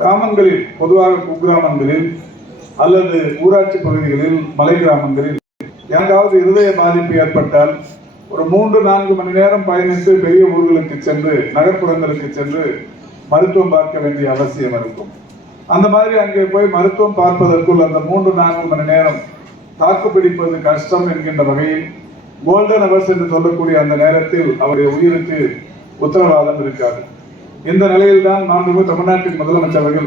கிராமங்களில் பொதுவாக குக்கிராமங்களில் அல்லது ஊராட்சி பகுதிகளில் மலை கிராமங்களில் யாருக்காவது இருதய பாதிப்பு ஏற்பட்டால் ஒரு மூன்று நான்கு மணி நேரம் பயணித்து பெரிய ஊர்களுக்கு சென்று நகர்ப்புறங்களுக்கு சென்று மருத்துவம் பார்க்க வேண்டிய அவசியம் இருக்கும். அந்த மாதிரி அங்கே போய் மருத்துவம் பார்ப்பதற்குள் அந்த மூன்று நான்கு மணி நேரம் தாக்கு பிடிப்பது கஷ்டம் என்கின்ற வகையில் கோல்டன் அவர்ஸ் என்று சொல்லக்கூடிய அந்த நேரத்தில் அவருடைய உயிருக்கு உத்தரவாதம் இருக்காது. இந்த நிலையில்தான் மாண்புமிகு தமிழ்நாட்டின் முதலமைச்சர்கள்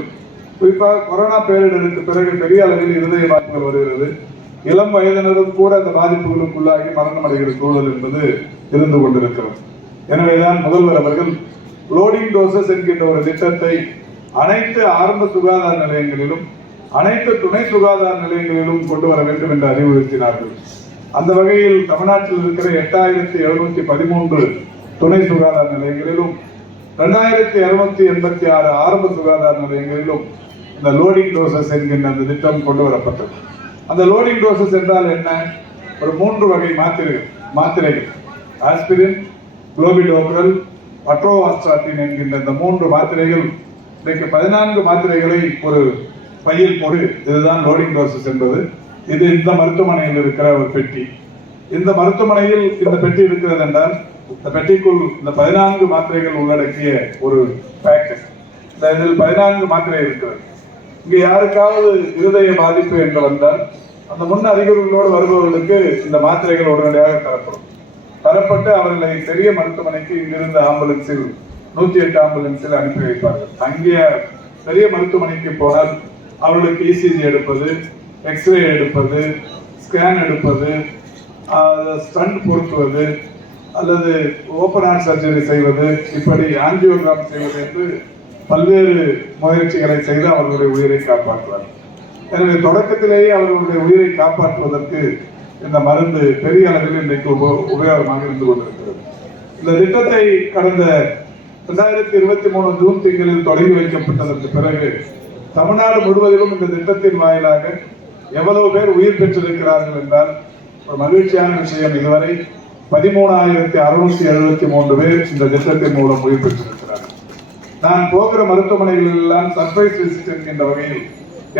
குறிப்பாக கொரோனா பேரிடருக்கு பிறகு பெரிய அளவில் இருதய பாதிப்புகள் வருகிறது. இளம் வயதினரும் கூட அந்த பாதிப்புகளுக்குள்ளாகி மரணம் அடைகிற சூழல் என்பது இருந்து கொண்டிருக்கிறது. எனவேதான் முதல்வர் அவர்கள் லோடிங் டோசஸ் என்கின்ற ஒரு திட்டத்தை அனைத்து ஆரம்ப சுகாதார நிலையங்களிலும் அனைத்து துணை சுகாதார நிலையங்களிலும் கொண்டு வர வேண்டும் என்று அறிவுறுத்தினார்கள். அந்த வகையில் தமிழ்நாட்டில் இருக்கிற எட்டாயிரத்தி எழுநூத்தி பதிமூன்று துணை சுகாதார நிலையங்களிலும் ரெண்டாயிரத்தி இருநூத்தி எண்பத்தி ஆறு ஆரம்ப சுகாதார நிலையங்களிலும் இந்த லோடிங் டோசஸ் என்கின்ற அந்த திட்டம் கொண்டு வரப்பட்டது. அந்த லோடிங் டோசஸ் என்றால் என்ன? ஒரு மூன்று வகை மாத்திரைகள் மாத்திரைகள். ஆஸ்பிரின் குளோபிடோக்ரல் அட்ரோவாஸ்டாட்டின் என்கின்ற இந்த மூன்று மாத்திரைகள் இன்றைக்கு பதினான்கு மாத்திரைகளை ஒரு பையில் போடு இதுதான் லோடிங் டோசஸ் என்பது. இது இந்த மருத்துவமனையில் இருக்கிற ஒரு பெட்டி. இந்த மருத்துவமனையில் இந்த பெட்டி இருக்கிறது என்றால் இந்த பெட்டிக்குள் இந்த பதினான்கு மாத்திரைகள் உள்ளடக்கிய ஒரு பேக்கெட் இந்த இதில் பதினான்கு மாத்திரை இருக்கிறது. இங்கே யாருக்காவது இருதய பாதிப்பு என்று வந்தால் அந்த முன் அறிகுறிகளோடு வருபவர்களுக்கு இந்த மாத்திரைகள் உடனடியாக தரப்படும். தரப்பட்டு அவர்களை பெரிய மருத்துவமனைக்கு இங்கிருந்து ஆம்புலன்ஸில் நூத்தி எட்டு ஆம்புலன்ஸில் அனுப்பி வைப்பார்கள். அங்கே பெரிய மருத்துவமனைக்கு போனால் அவர்களுக்கு இசிஜி எடுப்பது எக்ஸ்ரே எடுப்பது ஸ்கேன் எடுப்பது ஸ்டன் பொருத்துவது அல்லது ஓப்பன் ஹார்ட் சர்ஜரி செய்வது இப்படி ஆஞ்சியோகிராம் செய்வது என்று பல்வேறு முயற்சிகளை செய்து அவர்களுடைய உயிரை காப்பாற்றுவார். எனவே தொடக்கத்திலேயே அவர்களுடைய உயிரை காப்பாற்றுவதற்கு இந்த மருந்து பெரிய அளவில் இன்றைக்கு உப- உபயோகமாக இருந்து கொண்டிருக்கிறது. இந்த திட்டத்தை கடந்த ரெண்டாயிரத்தி இருபத்தி மூணு ஜூன் திங்களில் தொடங்கி வைக்கப்பட்டதற்கு பிறகு தமிழ்நாடு முழுவதிலும் இந்த திட்டத்தின் வாயிலாக எவ்வளவு பேர் உயிர் பெற்றிருக்கிறார்கள் என்றால் ஒரு மகிழ்ச்சியான விஷயம் இதுவரை பதிமூணாயிரத்தி அறுநூத்தி எழுபத்தி மூன்று பேர் இந்த திட்டத்தின் மூலம் உயிர் பெற்றிருக்கிறார்கள். நான் போகிற மருத்துவமனைகள் எல்லாம் சர்ப்ரைஸ் விசிட் என்கின்ற வகையில்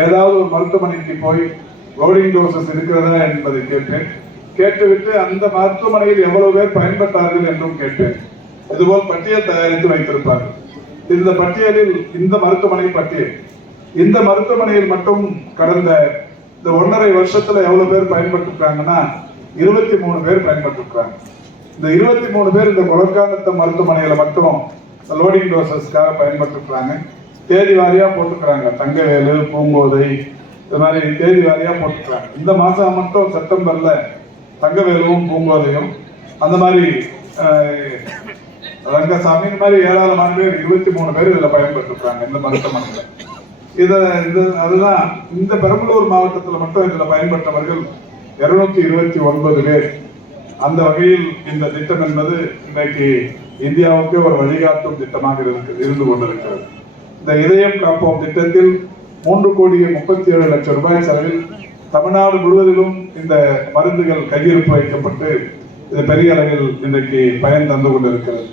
ஏதாவது ஒரு மருத்துவமனைக்கு போய் லோடிங் டோசஸ் இருக்கிறதா என்பதை கேட்பேன். கேட்டுவிட்டு அந்த மருத்துவமனையில் எவ்வளவு பேர் பயன்பட்டார்கள் என்றும் கேட்பேன். இதுபோல் பட்டியல் தயாரித்து வைத்திருப்பார்கள். இந்த பட்டியலில் இந்த மருத்துவமனை பட்டியல். இந்த மருத்துவமனையில் மட்டும் கடந்த இந்த ஒன்றரை வருஷத்துல எவ்வளவு பேர் பயன்பட்டுருக்காங்கன்னா இருபத்தி மூணு பேர் பயன்பட்டுருக்காங்க இந்த இருபத்தி மூணு பேர் இந்த கொலக்கானத்த மருத்துவமனையில மட்டும் லோடிங் டோசஸ்க்காக பயன்பட்டுருக்காங்க தேதி வாரியா போட்டுக்கிறாங்க தங்கவேலு பூங்கோதை இது மாதிரி தேதி வாரியா போட்டுக்கிறாங்க இந்த மாசம் மட்டும் செப்டம்பர்ல தங்கவேலுவும் பூங்கோதையும் அந்த மாதிரி ரங்கசாமி இந்த மாதிரி ஏராளமான பேர் இருபத்தி மூணு பேர் இதுல பயன்பட்டுருக்காங்க இந்த மருத்துவமனையில. இத இது அதுதான். இந்த பெரம்பலூர் மாவட்டத்தில் மட்டும் இதில் பயன்பட்டவர்கள் இருநூத்தி இருபத்தி ஒன்பது பேர். அந்த வகையில் இந்த திட்டம் என்பது இன்றைக்கு இந்தியாவுக்கு ஒரு வழிகாட்டும் திட்டமாக இருக்கு இருந்து கொண்டிருக்கிறது. இந்த இதயம் காப்போம் திட்டத்தில் மூன்று கோடியே முப்பத்தி ஏழு லட்சம் ரூபாய் செலவில் தமிழ்நாடு முழுவதிலும் இந்த மருந்துகள் கையிருப்பு வைக்கப்பட்டு இது பெரிய அளவில் இன்றைக்கு பயன் தந்து கொண்டிருக்கிறது.